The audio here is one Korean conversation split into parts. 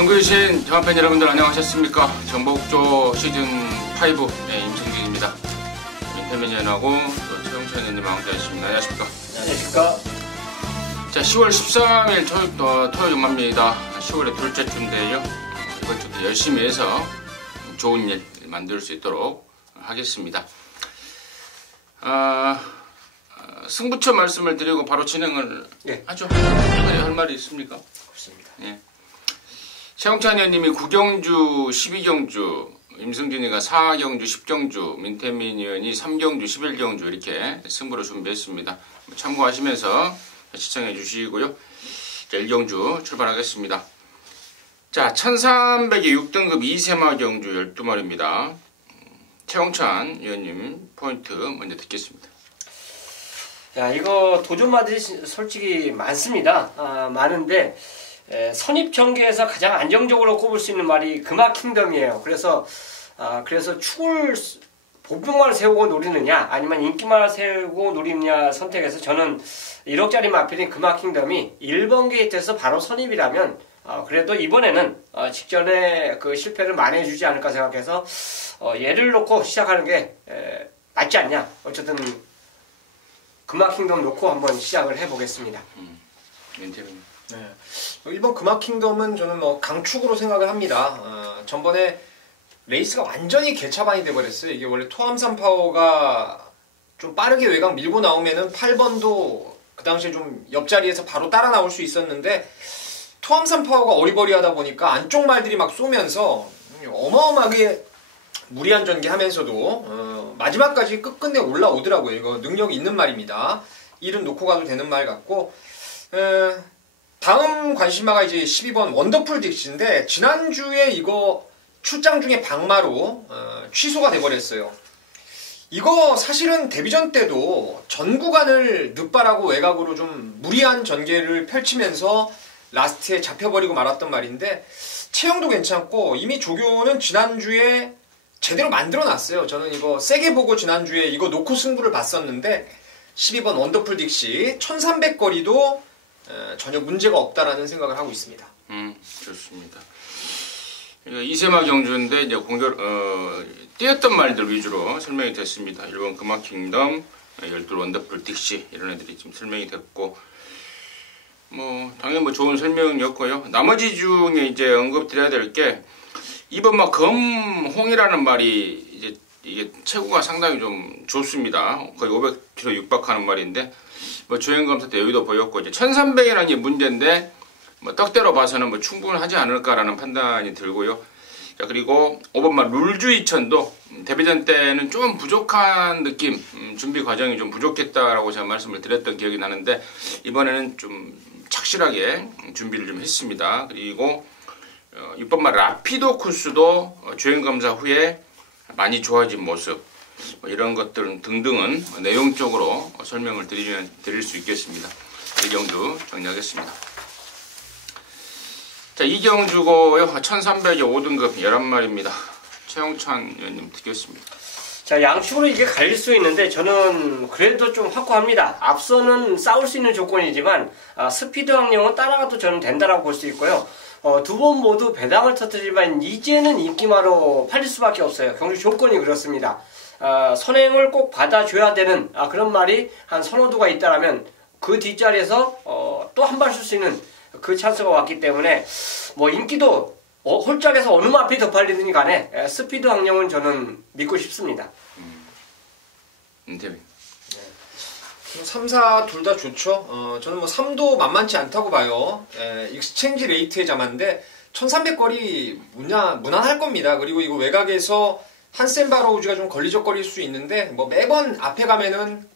선구유신 경합팬 여러분들 안녕하셨습니까? 정복조 시즌5 임승진입니다. 민태민위원하고 또 최용찬 의원님 함께하십니다. 안녕하십니까? 안녕하십니까? 자, 10월 13일 토요일 만입니다. 10월의 둘째 주인데요. 이번 주도 열심히 해서 좋은 일 만들 수 있도록 하겠습니다. 승부처 말씀을 드리고 바로 진행을 하죠. 할 말이 있습니까? 없습니다. 예. 최용찬 의원님이 9경주, 12경주, 임승준이가 4경주, 10경주, 민태민 의원이 3경주, 11경주 이렇게 승부를 준비했습니다. 참고하시면서 시청해 주시고요. 자, 1경주 출발하겠습니다. 자, 1300의 6등급 2세마 경주 12마리입니다. 최용찬 의원님 포인트 먼저 듣겠습니다. 야, 이거 도전마들이 솔직히 많습니다. 많은데 선입 전개에서 가장 안정적으로 꼽을 수 있는 말이 금화킹덤이에요. 그래서 축을 복병만 세우고 노리느냐 아니면 인기만 세우고 노리느냐 선택해서 저는 1억짜리 마필인 금화킹덤이 1번 게이트에서 바로 선입이라면 그래도 이번에는 직전에 그 실패를 만회해주지 않을까 생각해서 얘를 놓고 시작하는 게 맞지 않냐. 어쨌든 금화킹덤 놓고 한번 시작을 해보겠습니다. 네. 1번 금화킹덤은 저는 강축으로 생각을 합니다. 전번에 레이스가 완전히 개차반이 돼버렸어요. 이게 원래 토암산 파워가 좀 빠르게 외곽 밀고 나오면은 8번도 그 당시에 좀 옆자리에서 바로 따라 나올 수 있었는데 토암산 파워가 어리버리하다 보니까 안쪽 말들이 막 쏘면서 어마어마하게 무리한 전개하면서도 마지막까지 끝끝내 올라오더라고요. 이거 능력이 있는 말입니다. 일은 놓고 가도 되는 말 같고 다음 관심마가 이제 12번 원더풀 딕시인데 지난주에 이거 출장 중에 박마로 취소가 돼버렸어요. 이거 사실은 데뷔전 때도 전 구간을 늦바라고 외곽으로 좀 무리한 전개를 펼치면서 라스트에 잡혀버리고 말았던 말인데 체형도 괜찮고 이미 조교는 지난주에 제대로 만들어놨어요. 저는 이거 세게 보고 지난주에 이거 놓고 승부를 봤었는데 12번 원더풀 딕시 1300거리도 전혀 문제가 없다라는 생각을 하고 있습니다. 좋습니다. 이세마 경주인데 이제 띄었던 말들 위주로 설명이 됐습니다. 1번 금화킹덤, 12 원더풀 딕시 이런 애들이 지금 설명이 됐고 당연히 좋은 설명이었고요. 나머지 중에 이제 언급드려야 될 게 2번 검홍이라는 말이 이게 체구가 상당히 좀 좋습니다. 거의 500kg 육박하는 말인데 주행검사 때 여기도 보였고 이제 1300이라는 게 문제인데 떡대로 봐서는 충분하지 않을까라는 판단이 들고요. 자, 그리고 5번만 룰주이천도 데뷔전 때는 좀 부족한 느낌, 준비 과정이 좀 부족했다라고 제가 말씀을 드렸던 기억이 나는데 이번에는 좀 착실하게 준비를 좀 했습니다. 그리고 6번만 라피도 코스도 주행검사 후에 많이 좋아진 모습 이런 것들 등등은 내용적으로 설명을 드릴 수 있겠습니다. 이 경주 정리하겠습니다. 자, 이경주고요. 1300의 5등급 11마리입니다. 최용찬 의원님 듣겠습니다. 자, 양측으로 이게 갈릴 수 있는데 저는 그래도 좀 확고합니다. 앞서는 싸울 수 있는 조건이지만 스피드 확령은 따라가도 저는 된다라고 볼 수 있고요. 두 번 모두 배당을 터뜨리지만 이제는 인기마로 팔릴 수밖에 없어요. 경주 조건이 그렇습니다. 선행을 꼭 받아줘야 되는 그런 말이 한 선호도가 있다라면 그 뒷자리에서 또 한 발 쓸 수 있는 그 찬스가 왔기 때문에 인기도 홀짝에서 어느 마필이 더 팔리든지 간에 스피드 확령은 저는 믿고 싶습니다. 3, 4 둘 다 좋죠. 저는 3도 만만치 않다고 봐요. 익스체인지 레이트의 자만데 1300거리 무난할 겁니다. 그리고 이거 외곽에서 한센바로우즈가 좀 걸리적거릴 수 있는데 매번 앞에 가면은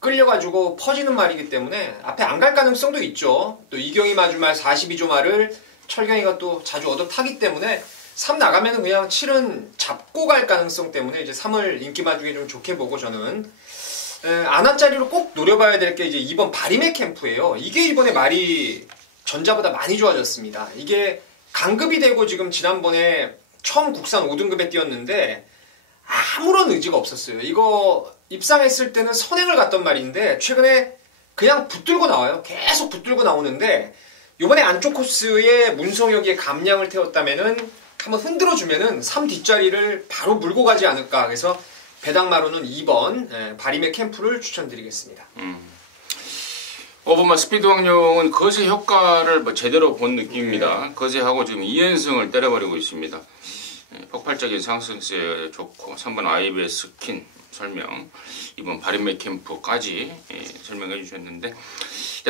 끌려가지고 퍼지는 말이기 때문에 앞에 안 갈 가능성도 있죠. 또 이경이 마주말 42조 말을 철경이가 또 자주 얻어 타기 때문에 3 나가면은 그냥 7은 잡고 갈 가능성 때문에 이제 3을 인기 마중에 좀 좋게 보고 저는 안아짜리로 꼭 노려봐야 될 게 이제 2번 바리메 캠프예요. 이게 이번에 말이 전자보다 많이 좋아졌습니다. 이게 강급이 되고 지금 지난번에 처음 국산 5등급에 뛰었는데 아무런 의지가 없었어요. 이거 입상했을 때는 선행을 갔던 말인데 최근에 그냥 붙들고 나와요. 계속 붙들고 나오는데 요번에 안쪽 코스에 문성혁의 감량을 태웠다면은 한번 흔들어주면은 3 뒷자리를 바로 물고 가지 않을까. 그래서 배당마루는 2번 바림의 캠프를 추천드리겠습니다. 오버마 스피드 왕룡은 거세 효과를 뭐 제대로 본 느낌입니다. 거세하고 지금 2연승을 때려버리고 있습니다. 폭발적인 상승세 좋고 3번 IBS 스킨 설명, 2번 바림의 캠프까지 설명해 주셨는데,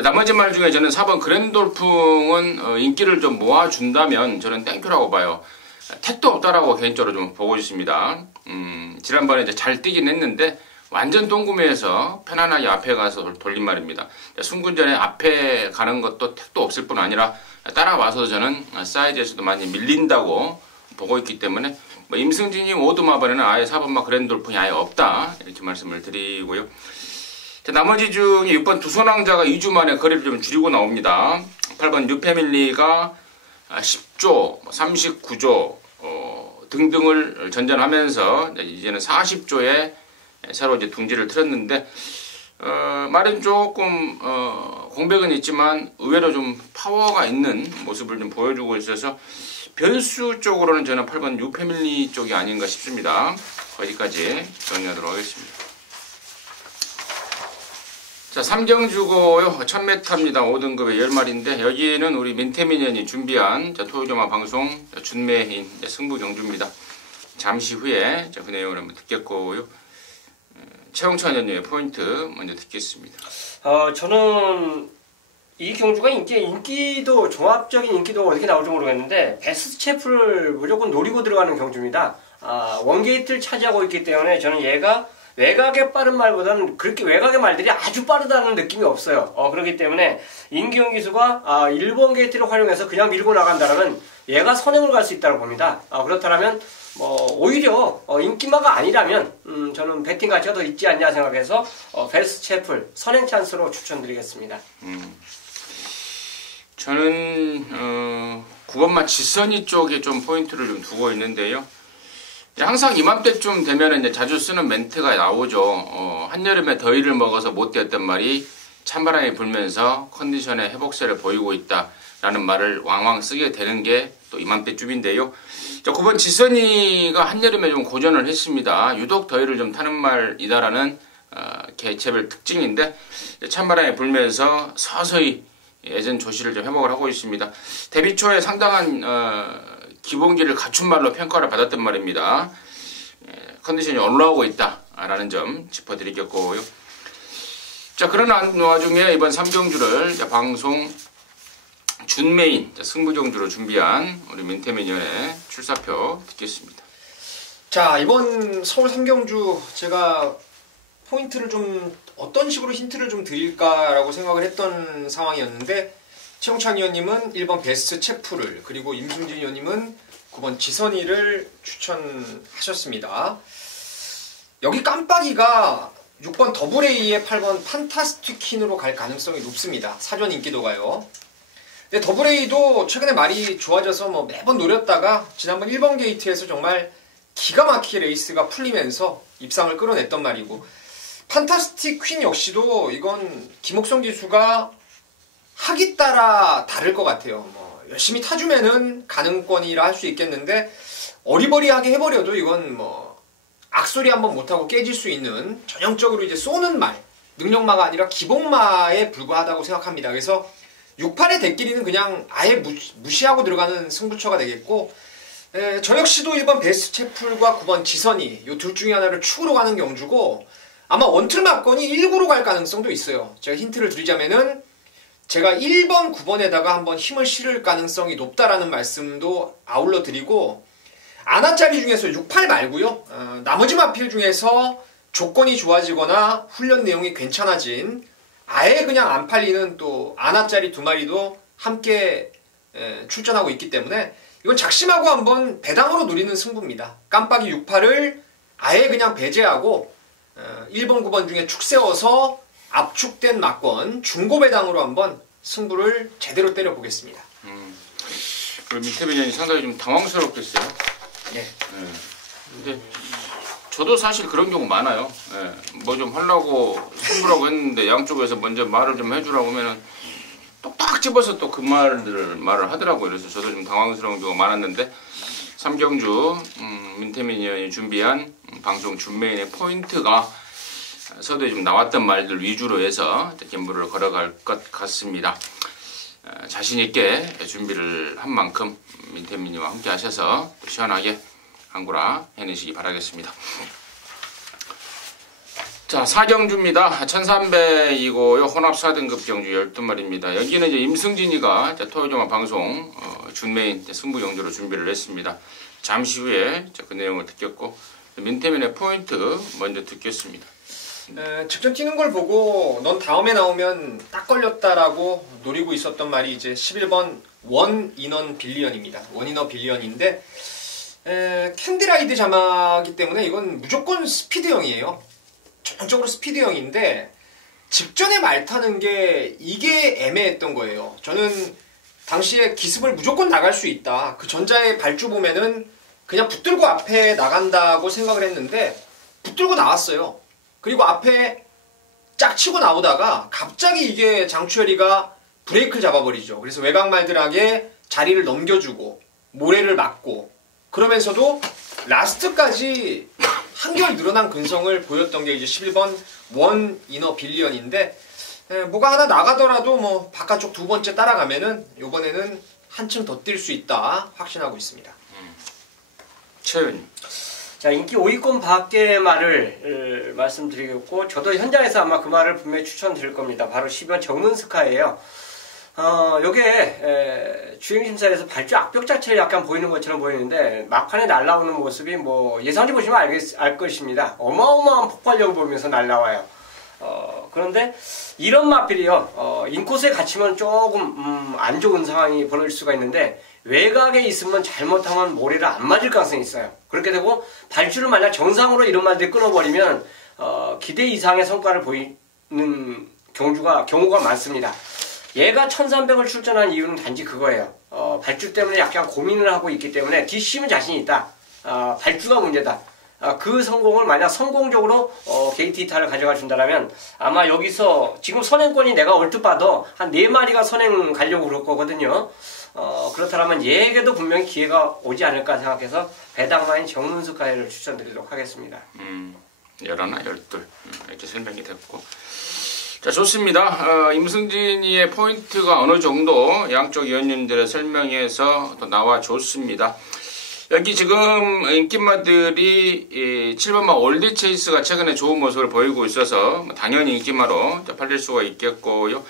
나머지 말 중에 저는 4번 그랜돌풍은 인기를 좀 모아준다면 저는 땡큐라고 봐요. 택도 없다라고 개인적으로 좀 보고 있습니다. 지난번에 이제 잘 뛰긴 했는데 완전 똥구매해서 편안하게 앞에 가서 돌린 말입니다. 승군전에 앞에 가는 것도 택도 없을 뿐 아니라 따라와서 저는 사이즈에서도 많이 밀린다고 보고 있기 때문에 뭐 임승진님 오두마번에는 아예 4번마 그랜돌풍이 아예 없다 이렇게 말씀을 드리고요. 나머지 중에 6번 두손왕자가 2주 만에 거리를 좀 줄이고 나옵니다. 8번 뉴패밀리가 10조, 39조 등등을 전전하면서 이제는 40조에 새로 이제 둥지를 틀었는데 말은 조금 공백은 있지만 의외로 좀 파워가 있는 모습을 좀 보여주고 있어서 변수 쪽으로는 저는 8번 뉴패밀리 쪽이 아닌가 싶습니다. 거기까지 정리하도록 하겠습니다. 자, 삼경주고요. 1000m입니다. 5등급의 10마리인데 여기는 우리 민태민연이 준비한 토요조마 방송 준매인 승부 경주입니다. 잠시 후에 그 내용을 한번 듣겠고요. 최홍찬 연님의 포인트 먼저 듣겠습니다. 저는 이 경주가 인기도 종합적인 인기도 어떻게 나올지 모르겠는데 베스트 체프를 무조건 노리고 들어가는 경주입니다. 원게이트를 차지하고 있기 때문에 저는 얘가 외곽의 빠른 말보다는 그렇게 외곽의 말들이 아주 빠르다는 느낌이 없어요. 그렇기 때문에 임기용 기수가 1번 게이트를 활용해서 그냥 밀고 나간다면 얘가 선행을 갈 수 있다고 봅니다. 그렇다면 오히려 인기마가 아니라면 저는 배팅 가치가 더 있지 않냐 생각해서 베스트 체플 선행 찬스로 추천드리겠습니다. 저는 9번마 지선이 쪽에 좀 포인트를 좀 두고 있는데요. 항상 이맘때쯤 되면 이제 자주 쓰는 멘트가 나오죠. 한여름에 더위를 먹어서 못 뛰었던 말이 찬바람이 불면서 컨디션의 회복세를 보이고 있다라는 말을 왕왕 쓰게 되는 게 또 이맘때쯤인데요. 9번 지선이가 한여름에 좀 고전을 했습니다. 유독 더위를 좀 타는 말이다라는 개체별 특징인데 찬바람이 불면서 서서히 예전 조시를 좀 회복을 하고 있습니다. 데뷔 초에 상당한 기본기를 갖춘 말로 평가를 받았단 말입니다. 컨디션이 올라오고 있다라는 점 짚어드리겠고요. 자, 그런 와중에 이번 3경주를 방송 준메인 승부경주로 준비한 우리 민태민연의 출사표 듣겠습니다. 자, 이번 서울 3경주 제가 포인트를 좀 어떤 식으로 힌트를 좀 드릴까라고 생각을 했던 상황이었는데 최홍찬 의원님은 1번 베스트 체프를 그리고 임승진 의원님은 9번 지선이를 추천하셨습니다. 여기 깜빡이가 6번 더블A의 8번 판타스티퀸으로 갈 가능성이 높습니다. 사전 인기도가요. 근데 더블A도 최근에 말이 좋아져서 매번 노렸다가 지난번 1번 게이트에서 정말 기가 막히게 레이스가 풀리면서 입상을 끌어냈던 말이고 판타스틱 퀸 역시도 이건 김옥성 기수가 하기 따라 다를 것 같아요. 열심히 타주면은 가능권이라 할 수 있겠는데 어리버리하게 해버려도 이건 악소리 한번 못하고 깨질 수 있는 전형적으로 이제 쏘는 말, 능력마가 아니라 기복마에 불과하다고 생각합니다. 그래서 6판의 대끼리는 그냥 아예 무시하고 들어가는 승부처가 되겠고 저 역시도 1번 베스트 채플과 9번 지선이 이 둘 중에 하나를 축으로 가는 경주고 아마 원툴 막건이 1구로 갈 가능성도 있어요. 제가 힌트를 드리자면은 제가 1번, 9번에다가 한번 힘을 실을 가능성이 높다라는 말씀도 아울러 드리고 아나짜리 중에서 6, 8 말고요. 나머지 마필 중에서 조건이 좋아지거나 훈련 내용이 괜찮아진 아예 그냥 안 팔리는 또 아나짜리 2마리도 함께 출전하고 있기 때문에 이건 작심하고 한번 배당으로 노리는 승부입니다. 깜빡이 6, 8을 아예 그냥 배제하고 1번, 9번 중에 축 세워서 압축된 막권 중고 배당으로 한번 승부를 제대로 때려보겠습니다. 그리고 민태민연이 상당히 좀 당황스럽겠어요. 네. 근데 저도 사실 그런 경우 많아요. 뭐 좀 하려고 승부라고 했는데 양쪽에서 먼저 말을 좀 해주라고 하면은 똑딱 집어서 또 그 말을 하더라고요. 그래서 저도 좀 당황스러운 경우가 많았는데 삼경주 민태민 의원이 준비한 방송 준메인의 포인트가 서두에 좀 나왔던 말들 위주로 해서 견부를 걸어갈 것 같습니다. 자신 있게 준비를 한 만큼 민태민이와 함께 하셔서 시원하게 한구라 해내시기 바라겠습니다. 자, 4경주입니다. 1300이고요. 혼합 4등급 경주 12마리입니다. 여기는 이제 임승진이가 토요일종합 방송 준메인 승부 경주로 준비를 했습니다. 잠시 후에 그 내용을 듣겠고 민태민의 포인트 먼저 듣겠습니다. 직접 뛰는 걸 보고 넌 다음에 나오면 딱 걸렸다라고 노리고 있었던 말이 이제 11번 원인원 빌리언입니다. 원인원 빌리언인데 캔디라이드 자마기 때문에 이건 무조건 스피드형이에요. 전적으로 스피드형인데 직전에 말 타는 게 이게 애매했던 거예요. 저는 당시에 기습을 무조건 나갈 수 있다. 그 전자의 발주 보면은 그냥 붙들고 앞에 나간다고 생각을 했는데 붙들고 나왔어요. 그리고 앞에 짝 치고 나오다가 갑자기 이게 장추열이가 브레이크를 잡아버리죠. 그래서 외곽말들에게 자리를 넘겨주고 모래를 막고 그러면서도 라스트까지 한결 늘어난 근성을 보였던 게 이제 11번 원 이너 빌리언인데 뭐가 하나 나가더라도 뭐 바깥쪽 두 번째 따라가면은 이번에는 한층 더 뛸 수 있다 확신하고 있습니다. 최윤. 자, 인기 5위권 밖의 말을 말씀드리겠고 저도 현장에서 아마 그 말을 분명히 추천드릴 겁니다. 바로 12번 정문스카예요. 요게 주행심사에서 발주 악벽 자체를 약간 보이는 것처럼 보이는데 막판에 날아오는 모습이 뭐 예상해 보시면 알 것입니다. 어마어마한 폭발력을 보면서 날아와요. 그런데 이런 마필이요. 인코스에 갇히면 조금 안 좋은 상황이 벌어질 수가 있는데 외곽에 있으면 잘못하면 모래를 안 맞을 가능성이 있어요. 그렇게 되고 발주를 만약 정상으로 이런 말들이 끊어버리면 기대 이상의 성과를 보이는 경우가 많습니다. 얘가 1300을 출전한 이유는 단지 그거예요. 발주 때문에 약간 고민을 하고 있기 때문에 뒷심은 자신이 있다. 발주가 문제다. 그 성공을 만약 성공적으로 게이트 이탈을 가져가 준다면 아마 여기서 지금 선행권이 내가 얼핏 봐도 한 4마리가 선행 가려고 그럴 거거든요. 그렇다면 얘에게도 분명히 기회가 오지 않을까 생각해서 배당마인 정문수카이를 추천드리도록 하겠습니다. 11, 12 이렇게 설명이 됐고 자, 좋습니다. 임승진이의 포인트가 어느 정도 양쪽 위원님들의 설명에서 또 나와줬습니다. 여기 지금 인기마들이 7번마 올드체이스가 최근에 좋은 모습을 보이고 있어서 당연히 인기마로 팔릴 수가 있겠고요.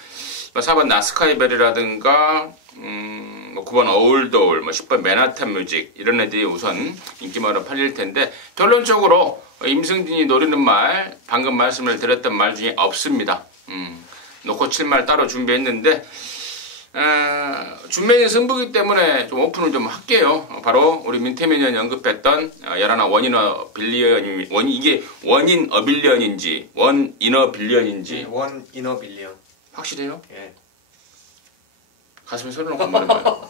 4번 나스카이벨이라든가 9번 어울더울, 10번 맨하탄 뮤직 이런 애들이 우선 인기마로 팔릴 텐데 결론적으로 임승진이 노리는 말 방금 말씀을 드렸던 말 중에 없습니다. 놓고 칠 말 따로 준비했는데 준메인 승부기 때문에 좀 오픈을 좀 할게요. 바로 우리 민태민이 언급했던 열하나 원인어 빌리언이 이게 원인 어빌리언인지 원인어 빌리언인지 원인어 빌리언 확실해요? 예. 가슴에 손을 놓고 말해봐요.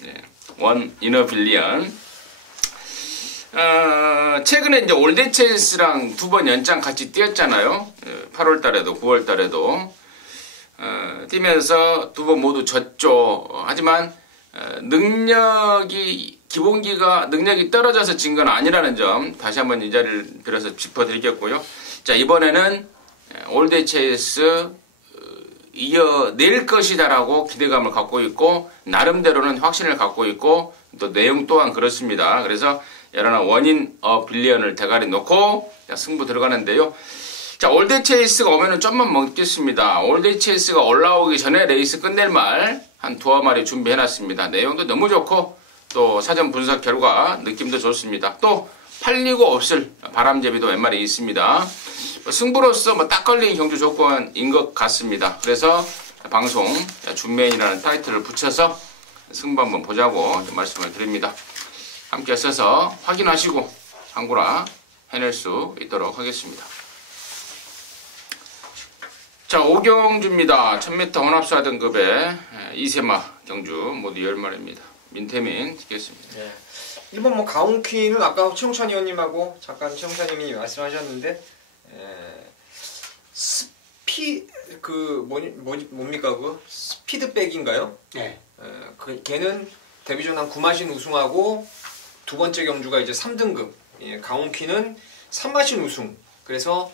네. 원인어 빌리언. 최근에 이제 올드체이스랑 2번 연장 같이 뛰었잖아요. 8월 달에도 9월 달에도 뛰면서 2번 모두 졌죠. 하지만 기본기가 능력이 떨어져서 진 건 아니라는 점 다시 한번 이 자리를 빌어서 짚어드리겠고요. 자, 이번에는 올드체이스 이어낼 것이다라고 기대감을 갖고 있고 나름대로는 확신을 갖고 있고 또 내용 또한 그렇습니다. 그래서 여러나 원인 빌리언을 대가리 놓고 승부 들어가는데요. 자, 올드체이스가 오면은 좀만 먹겠습니다. 올드체이스가 올라오기 전에 레이스 끝낼 말 한 2마리 준비해놨습니다. 내용도 너무 좋고 또 사전 분석 결과 느낌도 좋습니다. 또 팔리고 없을 바람제비도 몇 마리 있습니다. 승부로서 딱 걸린 경주 조건인 것 같습니다. 그래서 방송 준메인이라는 타이틀을 붙여서 승부 한번 보자고 말씀을 드립니다. 함께 써서 확인하시고 한구라 해낼 수 있도록 하겠습니다. 자, 5경주입니다. 1000m 혼합 4등급의 2세마 경주 모두 10마리입니다. 민태민 찍겠습니다. 네. 1번 뭐 가온퀸은 아까 최용찬 의원님하고 잠깐 최용찬 의원님이 말씀하셨는데 뭡니까 그 스피드백인가요? 네. 걔는 데뷔전 한 9마신 우승하고 두 번째 경주가 이제 3등급. 예, 강홍키는 3마신 우승. 그래서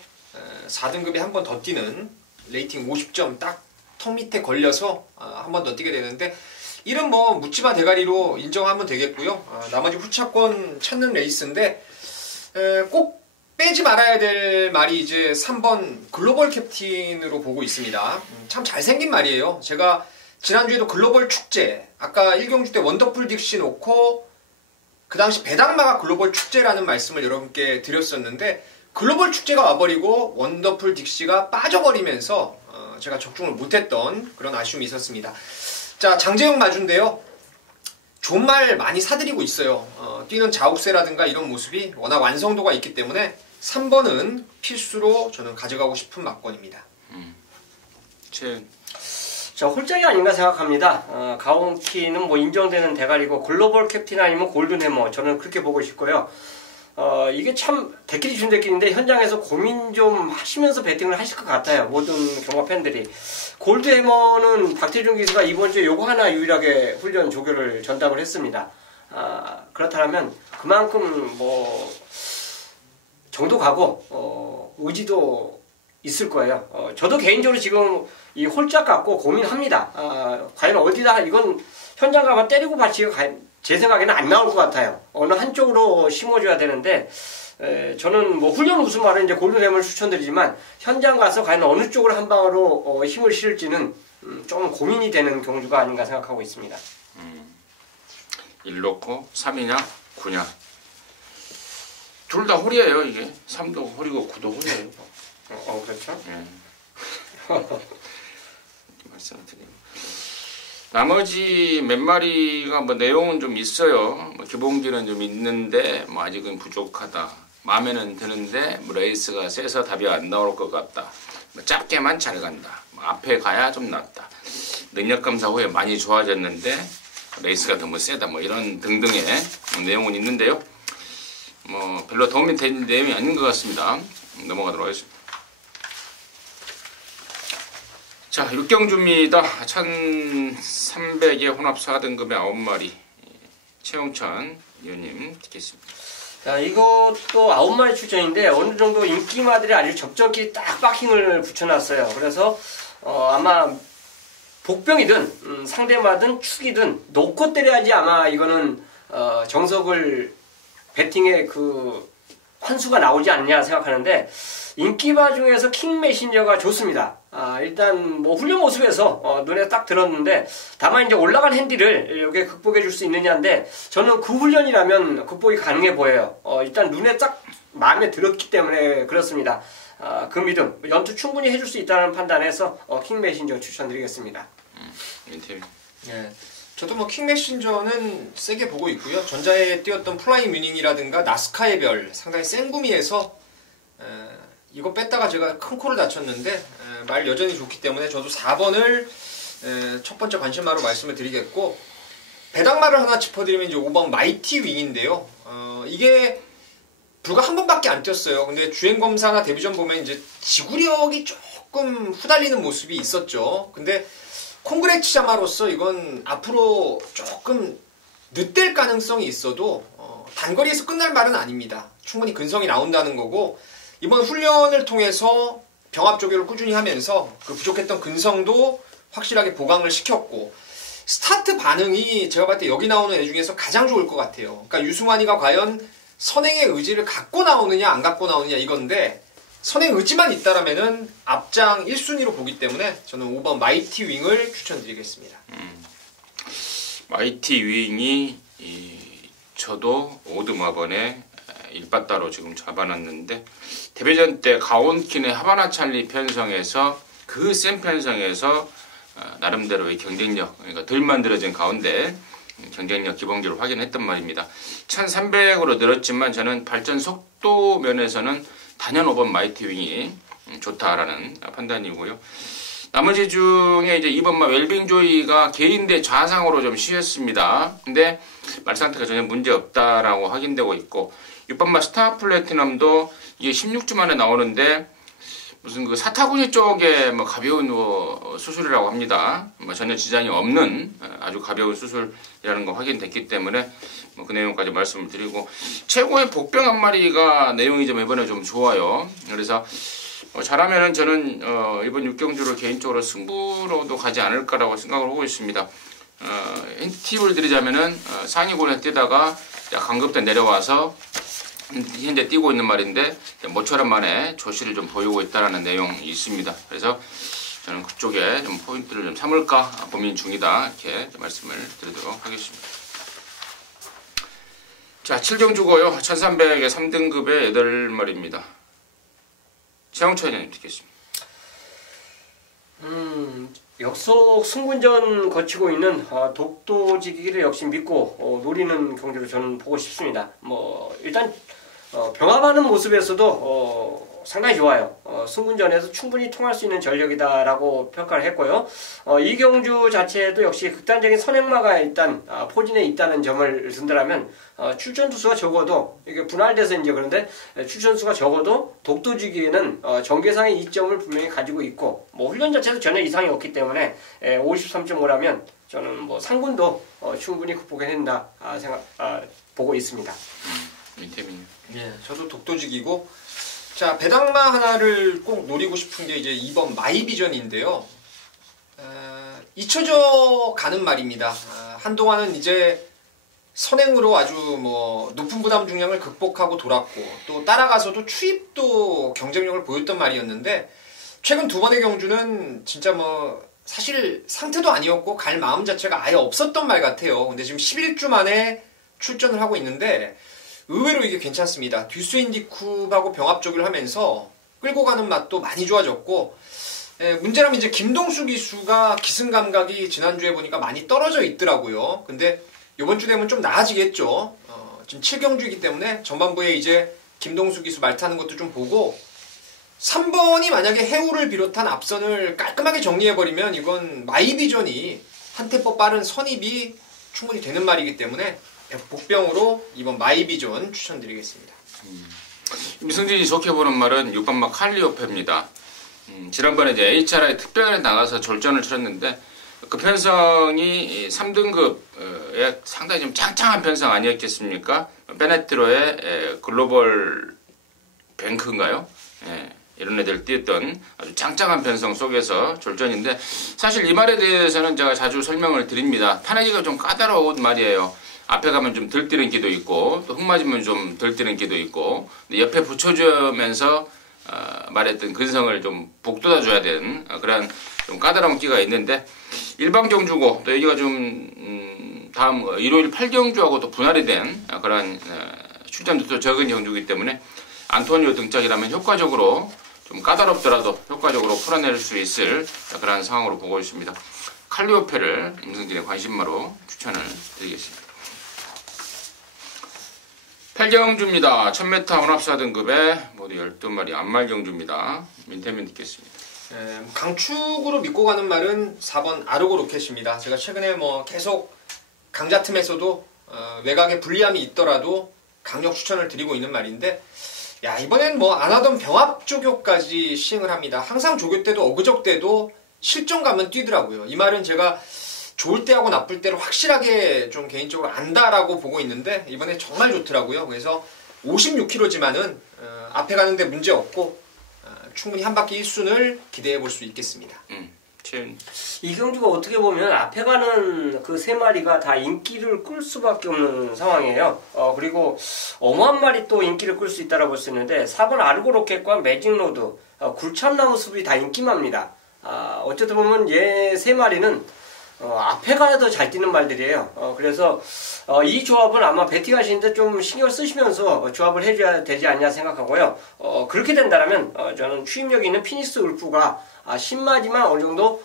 4등급에 한 번 더 뛰는 레이팅 50점 딱 턱 밑에 걸려서 한 번 더 뛰게 되는데 이름 뭐 묻지마 대가리로 인정하면 되겠고요. 나머지 후차권 찾는 레이스인데 꼭 빼지 말아야 될 말이 이제 3번 글로벌 캡틴으로 보고 있습니다. 참 잘생긴 말이에요. 제가 지난주에도 글로벌 축제, 아까 1경주 때 원더풀 딕시 놓고 그 당시 배당마가 글로벌 축제라는 말씀을 여러분께 드렸었는데 글로벌 축제가 와버리고 원더풀 딕시가 빠져버리면서 제가 적중을 못했던 그런 아쉬움이 있었습니다. 자, 장재영 마주인데요. 좋은 말 많이 사드리고 있어요. 뛰는 자욱세라든가 이런 모습이 워낙 완성도가 있기 때문에 3번은 필수로 저는 가져가고 싶은 막권입니다. 저 홀짝이 아닌가 생각합니다. 가온키는 뭐 인정되는 대가리고 글로벌 캡틴 아니면 골든해머 저는 그렇게 보고 싶고요. 이게 참 대끼리 준 대끼리인데 현장에서 고민 좀 하시면서 배팅을 하실 것 같아요. 모든 경마 팬들이. 골드해머는 박태준 기수가 이번 주에 요거 하나 유일하게 훈련 조교를 전담을 했습니다. 그렇다면 그만큼 뭐 정도 가고 의지도 있을 거예요. 저도 개인적으로 지금 이 홀짝 갖고 고민합니다. 과연 어디다 이건 현장 가면 때리고 받치기가 제 생각에는 안 나올 것 같아요. 어느 한쪽으로 심어줘야 되는데 저는 뭐 훈련 우승말은 이제 골든햄을 추천드리지만 현장 가서 과연 어느 쪽으로 한 방으로 힘을 실을지는 좀 고민이 되는 경주가 아닌가 생각하고 있습니다. 1놓고 3이냐 9냐 둘 다 홀이에요. 이게 3도 홀이고 9도 홀이에요. 그렇죠. 예. 말씀을 드립니다. 나머지 몇 마리가 뭐 내용은 좀 있어요. 뭐 기본기는 좀 있는데 뭐 아직은 부족하다. 마음에는 드는데 뭐 레이스가 세서 답이 안 나올 것 같다. 뭐 짧게만 잘 간다. 뭐 앞에 가야 좀 낫다. 능력 감사 후에 많이 좋아졌는데 레이스가 너무 세다. 뭐 이런 등등의 내용은 있는데요. 뭐 별로 도움이 되는 내용이 아닌 것 같습니다. 넘어가도록 하겠습니다. 자, 6경주입니다. 1300의 혼합 4등급의 9마리. 최용천 위원님 듣겠습니다. 자, 이것도 9마리 출전인데 어느 정도 인기마들이 아주 접전끼리 딱 바킹을 붙여놨어요. 그래서 아마 복병이든 상대마든 축이든 놓고 때려야지 아마 이거는 정석을 배팅의 그 환수가 나오지 않냐 생각하는데 인기바 중에서 킹 메신저가 좋습니다. 일단 뭐 훈련 모습에서 눈에 딱 들었는데 다만 이제 올라간 핸디를 여기에 극복해 줄 수 있느냐인데 저는 그 훈련이라면 극복이 가능해 보여요. 일단 눈에 딱 마음에 들었기 때문에 그렇습니다. 그 믿음 연투 충분히 해줄 수 있다는 판단에서 킹 메신저 추천드리겠습니다. 네. 저도 뭐 킹 메신저는 세게 보고 있고요. 전자에 뛰었던 플라잉 위닝이라든가 나스카의 별 상당히 센 구미에서 이거 뺐다가 제가 큰 코를 다쳤는데 말 여전히 좋기 때문에 저도 4번을 첫 번째 관심마로 말씀을 드리겠고 배당마를 하나 짚어드리면 이제 5번 마이티 윙인데요. 이게 불과 한 번밖에 안 뛰었어요. 근데 주행검사나 데뷔전 보면 이제 지구력이 조금 후달리는 모습이 있었죠. 근데 콩그레치 자마로서 이건 앞으로 조금 늦될 가능성이 있어도 단거리에서 끝날 말은 아닙니다. 충분히 근성이 나온다는 거고 이번 훈련을 통해서 병합 조교를 꾸준히 하면서 그 부족했던 근성도 확실하게 보강을 시켰고 스타트 반응이 제가 봤을 때 여기 나오는 애 중에서 가장 좋을 것 같아요. 그러니까 유승환이가 과연 선행의 의지를 갖고 나오느냐 안 갖고 나오느냐 이건데 선행 의지만 있다라면은 앞장 1순위로 보기 때문에 저는 5번 마이티 윙을 추천드리겠습니다. 마이티 윙이 저도 오드마번에 일바따로 지금 잡아놨는데 데뷔전 때 가온킨의 하바나 찰리 편성에서 그 센 편성에서 나름대로의 경쟁력 그러니까 덜 만들어진 가운데 경쟁력 기본기를 확인했단 말입니다. 1300으로 늘었지만 저는 발전 속도 면에서는 단연 5번 마이티 윙이 좋다라는 판단이고요. 나머지 중에 이제 2번마 웰빙 조이가 개인대 좌상으로 좀 쉬었습니다. 근데 말 상태가 전혀 문제 없다라고 확인되고 있고 6번마 스타 플래티넘도 이게 16주 만에 나오는데 무슨 그 사타구니 쪽에 뭐 가벼운 수술이라고 합니다. 뭐 전혀 지장이 없는 아주 가벼운 수술이라는 거 확인됐기 때문에 뭐 그 내용까지 말씀을 드리고, 최고의 복병 한 마리가 내용이 좀 이번에 좀 좋아요. 그래서 잘하면은 저는 이번 6경주를 개인적으로 승부로도 가지 않을까라고 생각을 하고 있습니다. 팁을 드리자면은 상위권에 뛰다가 강급대 내려와서 현재 뛰고 있는 말인데 모처럼 만에 조시를 좀 보이고 있다는 내용이 있습니다. 그래서 저는 그쪽에 좀 포인트를 좀 삼을까 고민 중이다, 이렇게 말씀을 드리도록 하겠습니다. 자, 7경주고요. 1300에 3등급의 8마리입니다. 최영철 회장님 듣겠습니다. 역속 승군전 거치고 있는 독도지기를 역시 믿고 노리는 경기로 저는 보고 싶습니다. 뭐 일단 병합하는 모습에서도 상당히 좋아요. 승군전에서 충분히 통할 수 있는 전력이다라고 평가를 했고요. 이 경주 자체도 역시 극단적인 선행마가 일단 포진에 있다는 점을 든다라면 출전 투수가 적어도 이게 분할돼서 이제 그런데 출전 수가 적어도 독도지기에는 전개상의 이점을 분명히 가지고 있고, 뭐 훈련 자체도 전혀 이상이 없기 때문에 53.5라면 저는 뭐 상군도 충분히 극복해낸다 보고 있습니다. 민태민님. 예, 저도 독도지기고, 자, 배당마 하나를 꼭 노리고 싶은 게 이제 2번 마이비전인데요. 잊혀져 가는 말입니다. 한동안은 이제 선행으로 아주 뭐 높은 부담 중량을 극복하고 돌았고, 또 따라가서도 추입도 경쟁력을 보였던 말이었는데, 최근 두 번의 경주는 진짜 뭐 사실 상태도 아니었고 갈 마음 자체가 아예 없었던 말 같아요. 근데 지금 11주 만에 출전을 하고 있는데 의외로 이게 괜찮습니다. 듀스인디쿱하고 병합조기를 하면서 끌고 가는 맛도 많이 좋아졌고, 문제라면 이제 김동수 기수가 기승 감각이 지난주에 보니까 많이 떨어져 있더라고요. 근데 이번 주 되면 좀 나아지겠죠. 지금 7경주이기 때문에 전반부에 이제 김동수 기수 말 타는 것도 좀 보고, 3번이 만약에 해우를 비롯한 앞선을 깔끔하게 정리해버리면 이건 마이비전이 한 템포 빠른 선입이 충분히 되는 말이기 때문에 복병으로 이번 마이비전 추천드리겠습니다. 미승진이 좋게 보는 말은 6번마 칼리오페입니다. 지난번에 이제 HRI 특별에 나가서 졸전을 치렀는데 그 편성이 3등급에 상당히 좀 짱짱한 편성 아니었겠습니까? 베네트로의 글로벌 뱅크인가요? 예, 이런 애들 뛰었던 아주 짱짱한 편성 속에서 졸전인데, 사실 이 말에 대해서는 제가 자주 설명을 드립니다. 타내기가 좀 까다로운 말이에요. 앞에 가면 좀 덜 뛰는 기도 있고, 또 흙 맞으면 좀 덜 뛰는 기도 있고, 옆에 붙여주면서 말했던 근성을 좀 북돋아줘야 되는 그런 좀 까다로운 기가 있는데, 일방경주고 또 여기가 좀 다음 일요일 8경주하고 또 분할이 된 그런 출전도 또 적은 경주이기 때문에 안토니오 등짝이라면 효과적으로 좀 까다롭더라도 효과적으로 풀어낼 수 있을 그런 상황으로 보고 있습니다. 칼리오페를 임승진의 관심마로 추천을 드리겠습니다. 8경주입니다. 1000m 혼합사 등급에 모두 12마리 안말경주입니다. 민태민 듣겠습니다. 강축으로 믿고 가는 말은 4번 아르고 로켓입니다. 제가 최근에 뭐 계속 강자 틈에서도 외곽에 불리함이 있더라도 강력 추천을 드리고 있는 말인데, 야, 이번엔 뭐 안 하던 병합 조교까지 시행을 합니다. 항상 조교 때도 어그적 때도 실전 가면 뛰더라고요. 이 말은 제가 좋을 때하고 나쁠 때를 확실하게 좀 개인적으로 안다라고 보고 있는데, 이번에 정말 좋더라고요. 그래서 56km지만은 앞에 가는데 문제 없고 충분히 한 바퀴 1순을 기대해 볼 수 있겠습니다. 이 경주가 어떻게 보면 앞에 가는 그 세 마리가 다 인기를 끌 수밖에 없는 상황이에요. 그리고 어마한 마리 또 인기를 끌 수 있다고 볼 수 있는데, 4번 아르고 로켓과 매직로드, 굴참나무 숲이 다 인기마입니다. 어쨌든 보면 얘 세 마리는 앞에 가야 더 잘 뛰는 말들이에요. 그래서 이 조합은 아마 배팅 하시는데 좀 신경을 쓰시면서 조합을 해줘야 되지 않냐 생각하고요. 그렇게 된다면 저는 추임력이 있는 피닉스 울프가 신마지만 어느 정도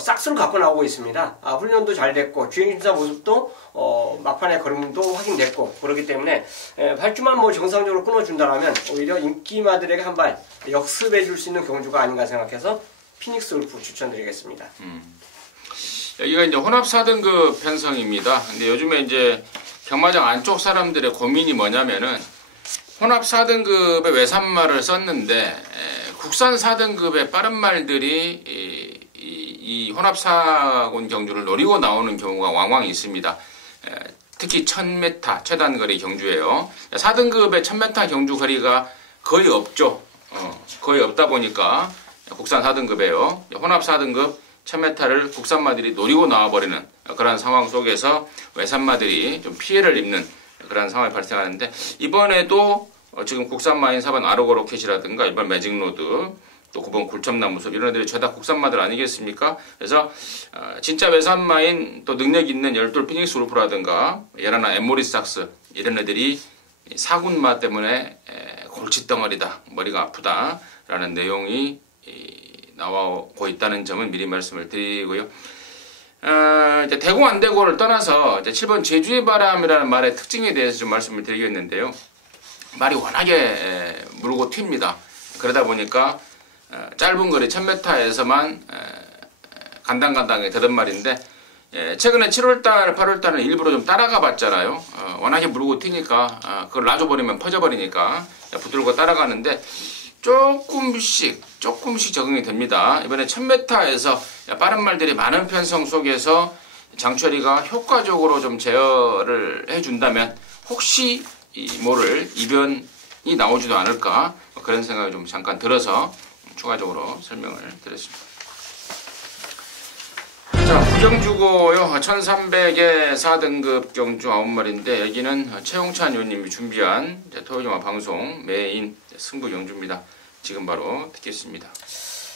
싹스를 갖고 나오고 있습니다. 훈련도 잘 됐고 주행심사 모습도 막판의 걸음도 확인됐고, 그렇기 때문에 발주만 뭐 정상적으로 끊어준다면 오히려 인기마들에게 한 발 역습해 줄 수 있는 경주가 아닌가 생각해서 피닉스 울프 추천드리겠습니다. 여기가 이제 혼합 4등급 편성입니다. 근데 요즘에 이제 경마장 안쪽 사람들의 고민이 뭐냐면은 혼합 4등급의 외산말을 썼는데 국산 4등급의 빠른 말들이 이 혼합 4군 경주를 노리고 나오는 경우가 왕왕 있습니다. 특히 1000m 최단거리 경주예요. 4등급의 1000m 경주 거리가 거의 없죠. 거의 없다 보니까 국산 4등급이에요. 혼합 4등급 1000m를 국산마들이 노리고 나와버리는 그런 상황 속에서 외산마들이 좀 피해를 입는 그런 상황이 발생하는데, 이번에도 지금 국산마인 4번 아르고 로켓이라든가 이번 매직로드 또 9번 굴참나무숲 이런 애들이 죄다 국산마들 아니겠습니까? 그래서 진짜 외산마인 또 능력 있는 열돌 피닉스 울프라든가 예라나 엠모리삭스 이런 애들이 4군마 때문에 골칫덩어리다, 머리가 아프다 라는 내용이 나오고 있다는 점은 미리 말씀을 드리고요. 이제 되고 안 되고를 떠나서 이제 7번 제주의 바람이라는 말의 특징에 대해서 좀 말씀을 드리겠는데요. 말이 워낙에 물고 튑니다. 그러다 보니까 짧은 거리 1000m에서만 간당간당하게 되던 말인데, 최근에 7월달, 8월달은 일부러 좀 따라가 봤잖아요. 워낙에 물고 튀니까 그걸 놔줘버리면 퍼져버리니까 붙들고 따라가는데 조금씩 적응이 됩니다. 이번에 1000m에서 빠른 말들이 많은 편성 속에서 장철이가 효과적으로 좀 제어를 해준다면 혹시 모를 이변이 나오지도 않을까, 그런 생각이 좀 잠깐 들어서 추가적으로 설명을 드렸습니다. 자, 구경주고요. 1300의 4등급 경주 9마리인데 여기는 최용찬 의원님이 준비한 토요일마 방송 메인 승부 경주입니다. 지금 바로 듣겠습니다.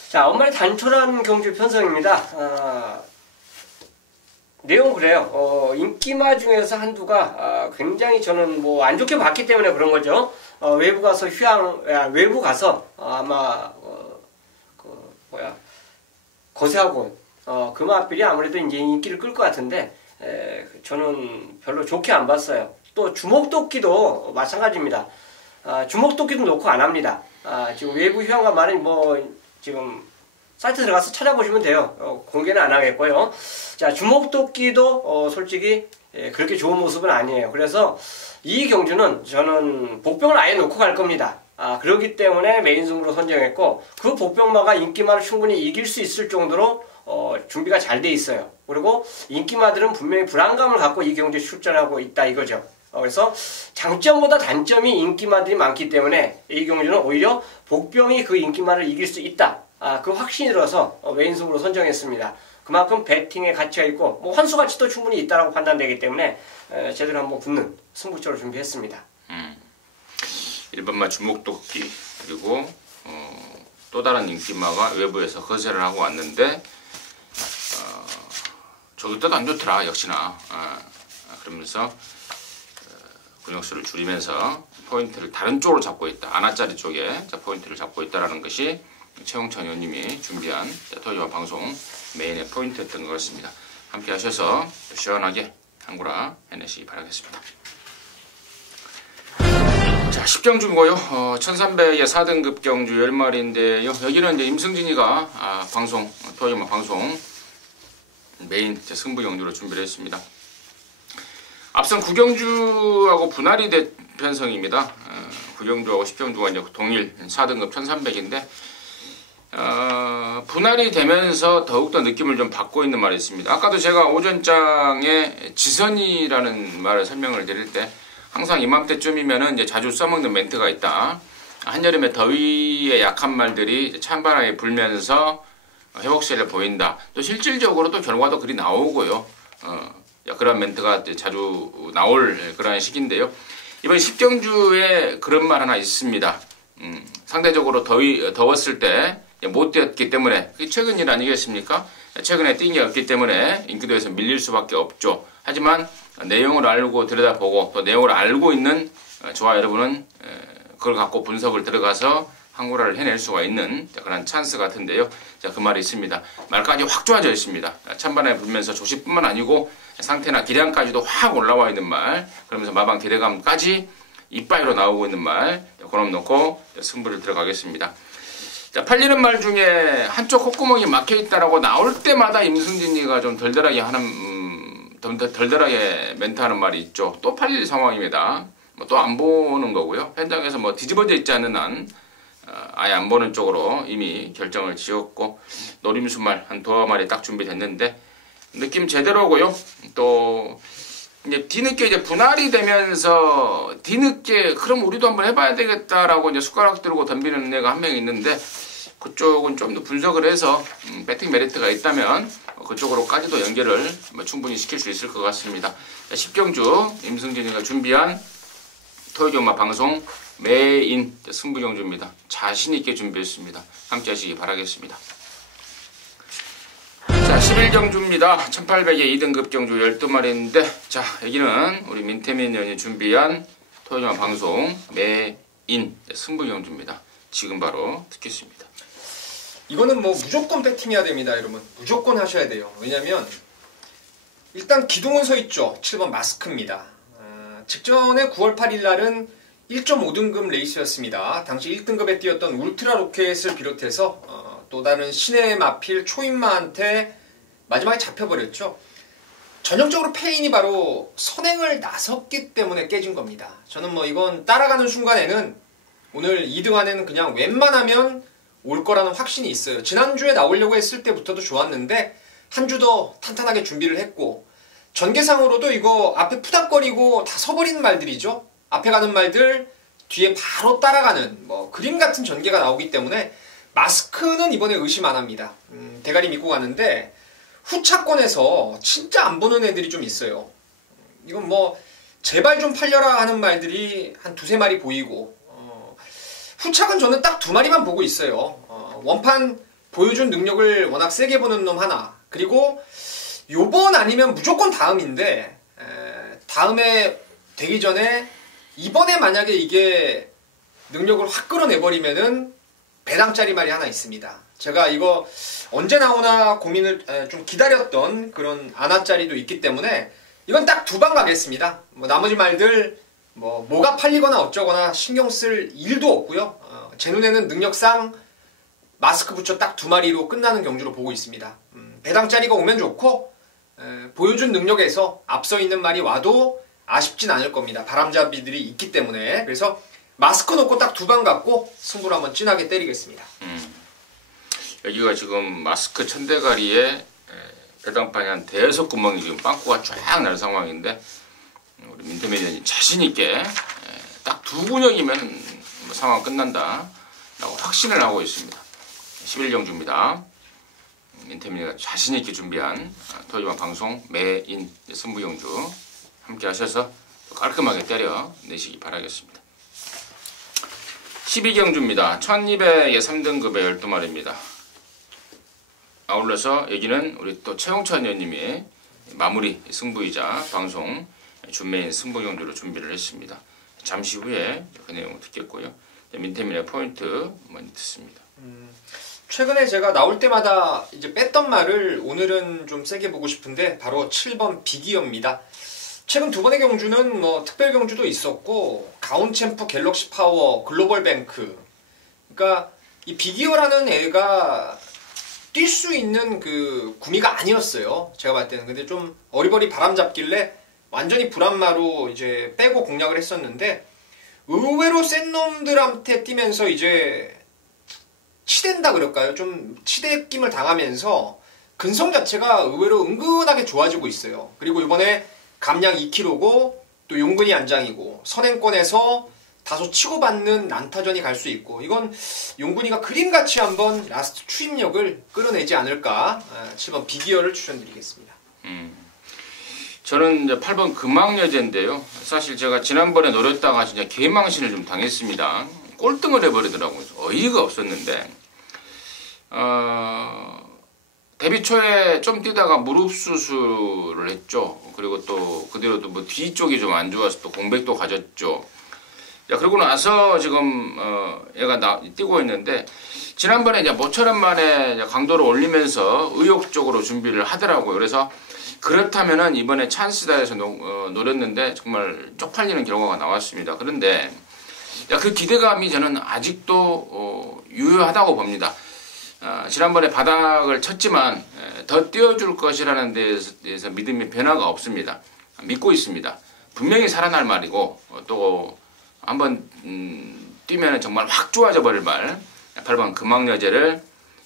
자, 9마리 단촐한 경주 편성입니다. 내용 그래요. 인기마 중에서 한두가 굉장히 저는 뭐 안 좋게 봤기 때문에 그런 거죠. 외부 가서 외부 가서 아마 거세하고 금화필이 아무래도 이제 인기를 끌 것 같은데 저는 별로 좋게 안 봤어요. 또 주목도끼도 마찬가지입니다. 주목도끼도 놓고 안 합니다. 지금 외부 휴양가 말은 뭐 지금 사이트 들어가서 찾아보시면 돼요. 공개는 안 하겠고요. 자, 주목도끼도 솔직히 그렇게 좋은 모습은 아니에요. 그래서 이 경주는 저는 복병을 아예 놓고 갈 겁니다. 그렇기 때문에 메인 승부로 선정했고, 그 복병마가 인기마를 충분히 이길 수 있을 정도로 준비가 잘 돼 있어요. 그리고 인기마들은 분명히 불안감을 갖고 이 경주에 출전하고 있다 이거죠. 그래서 장점보다 단점이 인기마들이 많기 때문에 이 경주는 오히려 복병이 그 인기마를 이길 수 있다, 그 확신이 들어서 메인 승부로 선정했습니다. 그만큼 배팅의 가치가 있고 뭐 환수 가치도 충분히 있다라고 판단되기 때문에 제대로 한번 붙는 승부처를 준비했습니다. 1번마 주목도끼, 그리고 또 다른 인기마가 외부에서 거세를 하고 왔는데 저기 때도 안 좋더라 역시나. 그러면서 근역수를 줄이면서 포인트를 다른 쪽으로 잡고 있다, 아나짜리 쪽에 포인트를 잡고 있다라는 것이 최용찬 의원님이 준비한 토요일마 방송 메인의 포인트였던 것 같습니다. 함께 하셔서 시원하게 한구라 해내시기 바라겠습니다. 자, 10경주고요. 1300의 4등급 경주 10마리인데요. 여기는 이제 임승진이가 방송, 토요일마 방송 메인 승부 경주로 준비를 했습니다. 앞선 9경주하고 분할이 된 편성입니다. 9경주하고 10경주가 이제 동일 4등급 1300인데 분할이 되면서 더욱더 느낌을 좀 받고 있는 말이 있습니다. 아까도 제가 오전장에 지선이라는 말을 설명을 드릴 때 항상 이맘때쯤이면은 이제 자주 써먹는 멘트가 있다. 한여름에 더위에 약한 말들이 찬바람이 불면서 회복세를 보인다. 또 실질적으로 또 결과도 그리 나오고요. 그런 멘트가 자주 나올 그런 시기인데요. 이번 10경주에 그런 말 하나 있습니다. 상대적으로 더웠을 때 못 뛰었기 때문에, 그게 최근 일 아니겠습니까? 최근에 뛴 게 없기 때문에 인기도에서 밀릴 수밖에 없죠. 하지만 내용을 알고 들여다보고 또 내용을 알고 있는 저와 여러분은 그걸 갖고 분석을 들어가서 한구라를 해낼 수가 있는 그런 찬스 같은데요. 자, 그 말이 있습니다. 말까지 확 좋아져 있습니다. 찬바람이 불면서 조시뿐만 아니고 상태나 기량까지도 확 올라와 있는 말, 그러면서 마방 기대감까지 이빠이로 나오고 있는 말, 그럼 놓고 승부를 들어가겠습니다. 자, 팔리는 말 중에 한쪽 콧구멍이 막혀있다라고 나올 때마다 임승진이가 좀 덜덜하게 멘트하는 말이 있죠. 또 팔릴 상황입니다. 또 안 보는 거고요. 현장에서 뭐 뒤집어져 있지 않는 한 아예 안 보는 쪽으로 이미 결정을 지었고 노림수말 한 2마리 딱 준비됐는데 느낌 제대로고요. 또 이제 뒤늦게 이제 분할이 되면서 뒤늦게 그럼 우리도 한번 해봐야 되겠다라고 이제 숟가락 들고 덤비는 애가 한 명 있는데 그쪽은 좀 더 분석을 해서 배팅 메리트가 있다면 그쪽으로까지도 연결을 충분히 시킬 수 있을 것 같습니다. 10경주 임승진이가 준비한 토요일마 방송 메인 승부경주입니다. 자신있게 준비했습니다. 함께 하시기 바라겠습니다. 자, 11경주입니다. 1800의 2등급 경주 12마리인데 자, 여기는 우리 민태민 의원이 준비한 토요일마 방송 메인 승부경주입니다. 지금 바로 듣겠습니다. 이거는 뭐 무조건 배팅해야 됩니다, 여러분. 무조건 하셔야 돼요. 왜냐면 일단 기둥은 서 있죠. 7번 마스크입니다. 직전에 9월 8일 날은 1.5등급 레이스였습니다. 당시 1등급에 뛰었던 울트라 로켓을 비롯해서 또 다른 신의 마필 초인마한테 마지막에 잡혀버렸죠. 전형적으로 패인이 바로 선행을 나섰기 때문에 깨진 겁니다. 저는 뭐 이건 따라가는 순간에는 오늘 2등 안에는 그냥 웬만하면 올 거라는 확신이 있어요. 지난주에 나오려고 했을 때부터도 좋았는데 한 주 더 탄탄하게 준비를 했고 전개상으로도 이거 앞에 푸닥거리고 다 서버리는 말들이죠. 앞에 가는 말들 뒤에 바로 따라가는 뭐 그림 같은 전개가 나오기 때문에 마스크는 이번에 의심 안 합니다. 대가리 믿고 가는데 후차권에서 진짜 안 보는 애들이 좀 있어요. 이건 뭐 제발 좀 팔려라 하는 말들이 한 2-3마리 보이고 후착은 저는 딱 2마리만 보고 있어요. 원판 보여준 능력을 워낙 세게 보는 놈 하나 그리고 요번 아니면 무조건 다음인데 다음에 되기 전에 이번에 만약에 이게 능력을 확 끌어내버리면은 배당짜리 말이 하나 있습니다. 제가 이거 언제 나오나 고민을 좀 기다렸던 그런 아나짜리도 있기 때문에 이건 딱 2방 가겠습니다. 뭐 나머지 말들 뭐가 팔리거나 어쩌거나 신경 쓸 일도 없고요. 제 눈에는 능력상 마스크 붙여 딱 2마리로 끝나는 경주로 보고 있습니다. 배당짜리가 오면 좋고 보여준 능력에서 앞서 있는 말이 와도 아쉽진 않을 겁니다. 바람잡이들이 있기 때문에. 그래서 마스크 놓고 딱 2방 갖고 승부를 한번 진하게 때리겠습니다. 여기가 지금 마스크 천대가리에 배당판이 한 대여섯 구멍이 지금 빵꾸가 쫙 날 상황인데 우리 민태민 의원이 자신있게 딱 2군역이면 상황 끝난다 라고 확신을 하고 있습니다. 11경주입니다. 민태민이가 자신있게 준비한 토요일마 방송 메인 승부경주 함께 하셔서 깔끔하게 때려 내시기 바라겠습니다. 12경주입니다. 1200의 3등급의 12마리입니다. 아울러서 여기는 우리 또 최홍찬 의원님이 마무리 승부이자 방송 준메인 승부경주로 준비를 했습니다. 잠시 후에 그 내용을 듣겠고요. 민태민의 포인트 많이 듣습니다. 최근에 제가 나올 때마다 이제 뺐던 말을 오늘은 좀 세게 보고 싶은데 바로 7번 빅이어입니다. 최근 2번의 경주는 뭐 특별 경주도 있었고 가온챔프, 갤럭시 파워, 글로벌 뱅크 그러니까 이 빅이어라는 애가 뛸 수 있는 그 구미가 아니었어요. 제가 봤을 때는. 근데 좀 어리버리 바람 잡길래 완전히 불안마로 이제 빼고 공략을 했었는데 의외로 센 놈들한테 뛰면서 이제 치댄다 그럴까요? 좀 치대낌을 당하면서 근성 자체가 의외로 은근하게 좋아지고 있어요. 그리고 이번에 감량 2kg고 또 용근이 안장이고 선행권에서 다소 치고받는 난타전이 갈 수 있고 이건 용근이가 그림같이 한번 라스트 추임력을 끌어내지 않을까 7번 빅이어를 추천드리겠습니다. 저는 이제 8번 금왕여제인데요. 사실 제가 지난번에 노렸다가 진짜 개망신을 좀 당했습니다. 꼴등을 해버리더라고요. 어이가 없었는데 데뷔 초에 좀 뛰다가 무릎 수술을 했죠. 그리고 또 그 뒤로도 뭐 뒤쪽이 좀 안 좋아서 또 공백도 가졌죠. 야, 그러고 나서 지금 얘가 뛰고 있는데 지난번에 이제 모처럼 만에 강도를 올리면서 의욕적으로 준비를 하더라고요. 그래서 그렇다면은 이번에 찬스다 해서 노렸는데 정말 쪽팔리는 결과가 나왔습니다. 그런데 그 기대감이 저는 아직도 유효하다고 봅니다. 지난번에 바닥을 쳤지만 더 띄워줄 것이라는 데에서 믿음의 변화가 없습니다. 믿고 있습니다. 분명히 살아날 말이고 또 한번 뛰면 정말 확 좋아져 버릴 말 8번 금왕여제를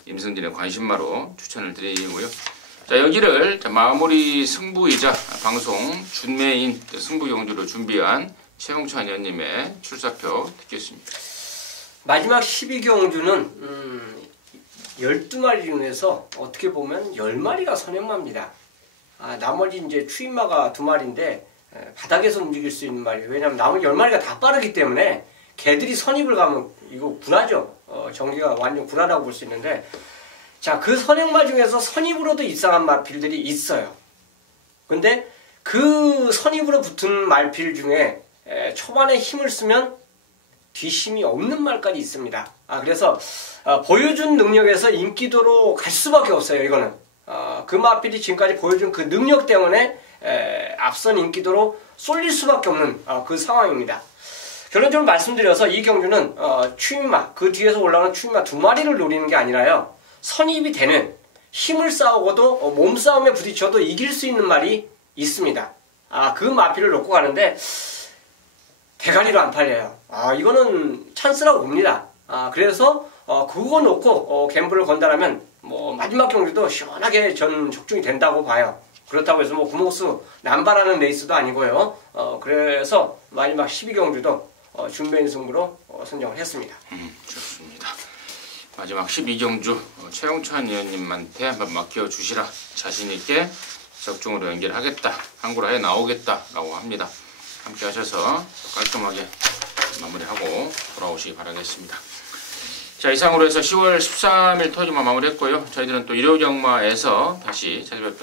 임승진의 관심마로 추천을 드리고요. 자, 여기를 마무리 승부이자 방송 준매인 승부 경주를 준비한 최홍찬 의원님의 출사표 듣겠습니다. 마지막 12경주는 12마리 중에서 어떻게 보면 10마리가 선행마입니다. 나머지 이제 추임마가 2마리인데 바닥에서 움직일 수 있는 말이에요. 왜냐하면 나머지 10마리가 다 빠르기 때문에 개들이 선입을 가면 이거 불하죠. 전기가 완전 불하다고 볼 수 있는데, 자, 그 선행마 중에서 선입으로도 입상한 말필들이 있어요. 근데 그 선입으로 붙은 말필 중에 초반에 힘을 쓰면 뒷힘이 없는 말까지 있습니다. 그래서 보여준 능력에서 인기도로 갈 수밖에 없어요. 이거는 그 말필이 지금까지 보여준 그 능력 때문에 앞선 인기도로 쏠릴 수밖에 없는 그 상황입니다. 결론적으로 말씀드려서 이 경주는 추임마, 그 뒤에서 올라오는 추임마 2마리를 노리는 게 아니라요, 선입이 되는, 힘을 싸우고도 몸싸움에 부딪혀도 이길 수 있는 말이 있습니다. 그 마필을 놓고 가는데 대가리로 안 팔려요. 이거는 찬스라고 봅니다. 그래서 그거 놓고 갬블을 건다라면 뭐 마지막 경주도 시원하게 전 적중이 된다고 봐요. 그렇다고 해서 뭐 구목수 남발하는 레이스도 아니고요. 그래서 마지막 12경주도 준비인 승부로 선정을 했습니다. 좋습니다. 마지막 12경주 최홍찬 의원님한테 한번 맡겨주시라. 자신있게 적중으로 연결하겠다, 항구로 해 나오겠다라고 합니다. 함께 하셔서 깔끔하게 마무리하고 돌아오시기 바라겠습니다. 자, 이상으로 해서 10월 13일 토요일만 마무리했고요. 저희들은 또 일요경마에서 다시 찾아뵙도록